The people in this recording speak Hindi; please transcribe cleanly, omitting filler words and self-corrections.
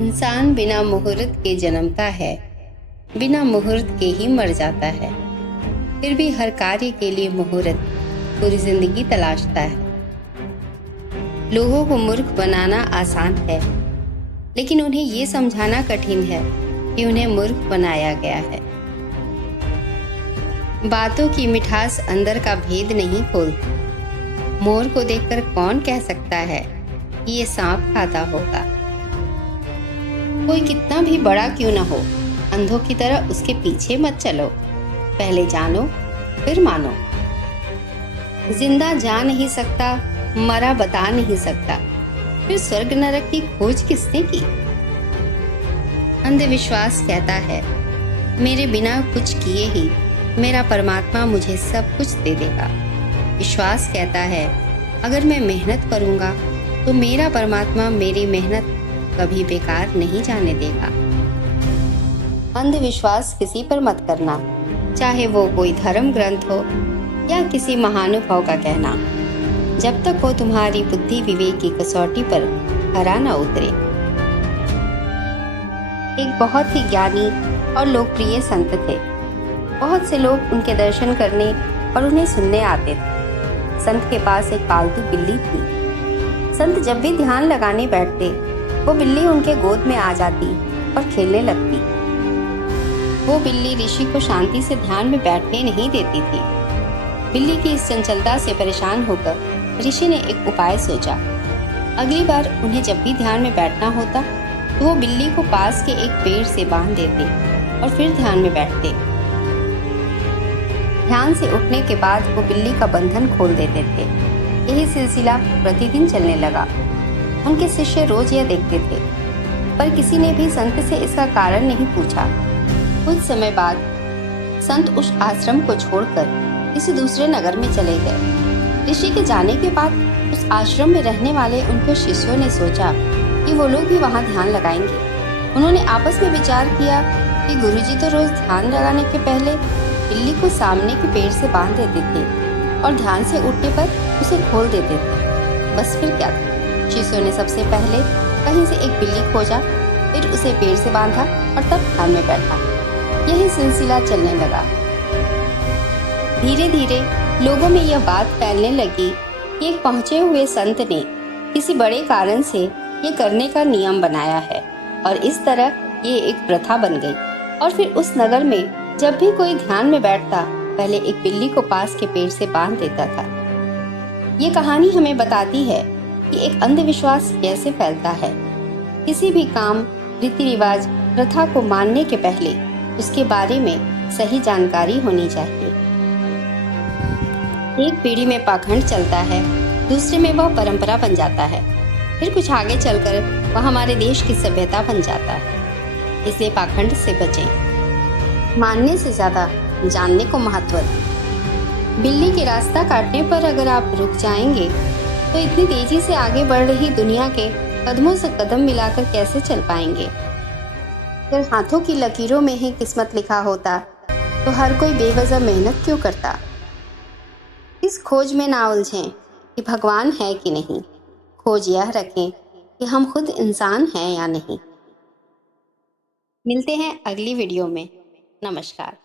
इंसान बिना मुहूर्त के जन्मता है, बिना मुहूर्त के ही मर जाता है। फिर भी हर कार्य के लिए मुहूर्त पूरी जिंदगी तलाशता है। लोगों को मूर्ख बनाना आसान है, लेकिन उन्हें ये समझाना कठिन है कि उन्हें मूर्ख बनाया गया है। बातों की मिठास अंदर का भेद नहीं खोलती। मोर को देखकर कौन कह सकता है कि ये सांप खाता होगा। कोई कितना भी बड़ा क्यों ना हो, अंधों की तरह उसके पीछे मत चलो। पहले जानो फिर मानो। जिंदा जा नहीं सकता, मरा बता नहीं सकता, फिर स्वर्ग नरक की खोज किसने की। अंधविश्वास कहता है मेरे बिना कुछ किए ही मेरा परमात्मा मुझे सब कुछ दे देगा। विश्वास कहता है अगर मैं मेहनत करूंगा तो मेरा परमात्मा मेरी मेहनत कभी बेकार नहीं जाने देगा। अंधविश्वास किसी पर मत करना, चाहे वो कोई धर्म ग्रंथ हो या किसी महानुभाव का कहना, जब तक वो तुम्हारी बुद्धि विवेक की कसौटी पर खरा न उतरे। एक बहुत ही ज्ञानी और लोकप्रिय संत थे। बहुत से लोग उनके दर्शन करने और उन्हें सुनने आते थे। संत के पास एक पालतू बिल्ली थी। संत जब भी ध्यान लगाने बैठते, वो बिल्ली उनके गोद में आ जाती और खेलने लगती। वो बिल्ली ऋषि को शांति से ध्यान में बैठने नहीं देती थी। बिल्ली की इस चंचलता से परेशान होकर ऋषि ने एक उपाय सोचा। अगली बार उन्हें जब भी ध्यान में बैठना होता तो वो बिल्ली को पास के एक पेड़ से बांध देते और फिर ध्यान में बैठते। ध्यान से उठने के बाद वो बिल्ली का बंधन खोल देते थे। यही सिलसिला प्रतिदिन चलने लगा। उनके शिष्य रोज यह देखते थे, पर किसी ने भी संत से इसका कारण नहीं पूछा। कुछ समय बाद संत उस आश्रम को छोड़कर किसी दूसरे नगर में चले गए। ऋषि के जाने के बाद उस आश्रम में रहने वाले उनके शिष्यों ने सोचा कि वो लोग भी वहां ध्यान लगाएंगे। उन्होंने आपस में विचार किया कि गुरुजी तो रोज ध्यान लगाने के पहले बिल्ली को सामने के पेड़ से बांध देते थे और ध्यान से उठने पर उसे खोल देते थे। बस फिर क्या था? शिष्यों ने सबसे पहले कहीं से एक बिल्ली खोजा, फिर उसे पेड़ से बांधा और तब ध्यान में बैठा। यही सिलसिला चलने लगा। धीरे धीरे लोगों में यह बात फैलने लगी कि एक पहुंचे हुए संत ने किसी बड़े कारण से ये करने का नियम बनाया है और इस तरह ये एक प्रथा बन गई। और फिर उस नगर में जब भी कोई ध्यान में बैठता, पहले एक बिल्ली को पास के पेड़ से बांध देता था। ये कहानी हमें बताती है कि एक अंधविश्वास कैसे फैलता है। किसी भी काम, रीति रिवाज, प्रथा को मानने के पहले उसके बारे में सही जानकारी होनी चाहिए। एक पीढ़ी में पाखंड चलता है, दूसरे में वह परंपरा बन जाता है, फिर कुछ आगे चलकर वह हमारे देश की सभ्यता बन जाता है। इसलिए पाखंड से बचें। मानने से ज्यादा जानने को महत्व दें। बिल्ली के रास्ता काटने पर अगर आप रुक जाएंगे तो इतनी तेजी से आगे बढ़ रही दुनिया के कदमों से कदम मिलाकर कैसे चल पाएंगे। अगर हाथों की लकीरों में ही किस्मत लिखा होता तो हर कोई बेवजह मेहनत क्यों करता। इस खोज में ना उलझें कि भगवान है कि नहीं, खोज यह रखें कि हम खुद इंसान हैं या नहीं। मिलते हैं अगली वीडियो में। नमस्कार।